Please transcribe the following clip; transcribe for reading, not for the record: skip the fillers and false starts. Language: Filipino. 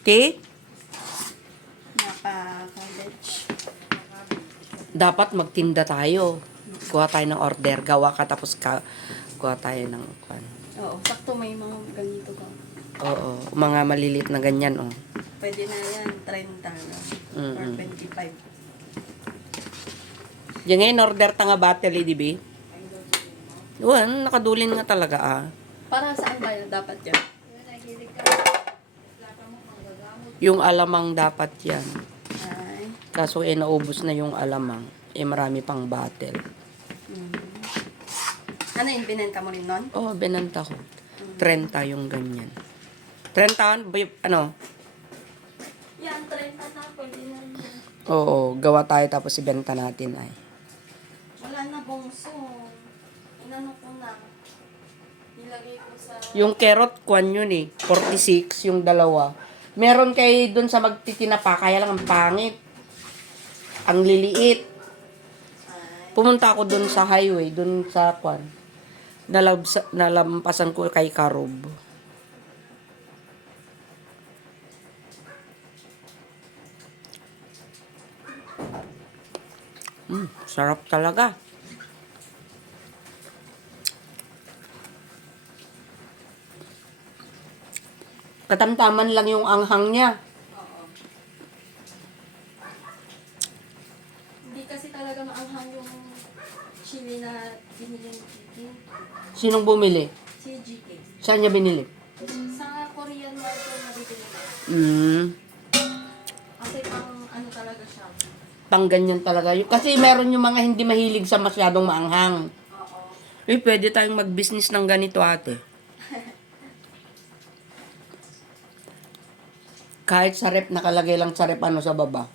Okay? Napa-college. Dapat magtinda tayo. Kuha tayo ng order. Gawa ka tapos kuha tayo ng kwan. Oo, sakto may mga ganito ka. Oo. Mga malilit na ganyan, oh. Pwede na yan, 30 na. Or 25. Yan ngayon, order ta nga battery, di ba? Uwan, nakadulin nga talaga, ah. Para saan ba yun dapat yan? Yung alamang dapat yan. Ay. Kaso naubos na yung alamang. Marami pang battle. Ano yun, binenta mo rin nun? Oh, benanta ko. 30 yung ganyan. 30, ano? Yan, 30 na, pwede na yun. Oo, gawa tayo tapos ibenta natin ay. Wala na bongso. Inano ko na. Nilagay ko sa... Yung carrot kwan yun eh. 46 yung dalawa. Meron kay dun sa magtitinapa, kaya lang ang pangit. Ang liliit. Pumunta ako dun sa highway, dun sa kwan. Nalampasan ko kay Karob. Sarap talaga. Katamtaman lang yung anghang niya. Oo. Hindi kasi talaga maanghang yung chili na binili ni Kiki. Sinong bumili? Si GK. Saan niya binili? Sa Korean market na bibili na. Kasi pang ano talaga siya. Pang ganyan talaga. Kasi meron yung mga hindi mahilig sa masyadong maanghang. Oo. Pwede tayong mag-business ng ganito, ate. Kahit sa rep, nakalagay lang sa rep ano sa baba.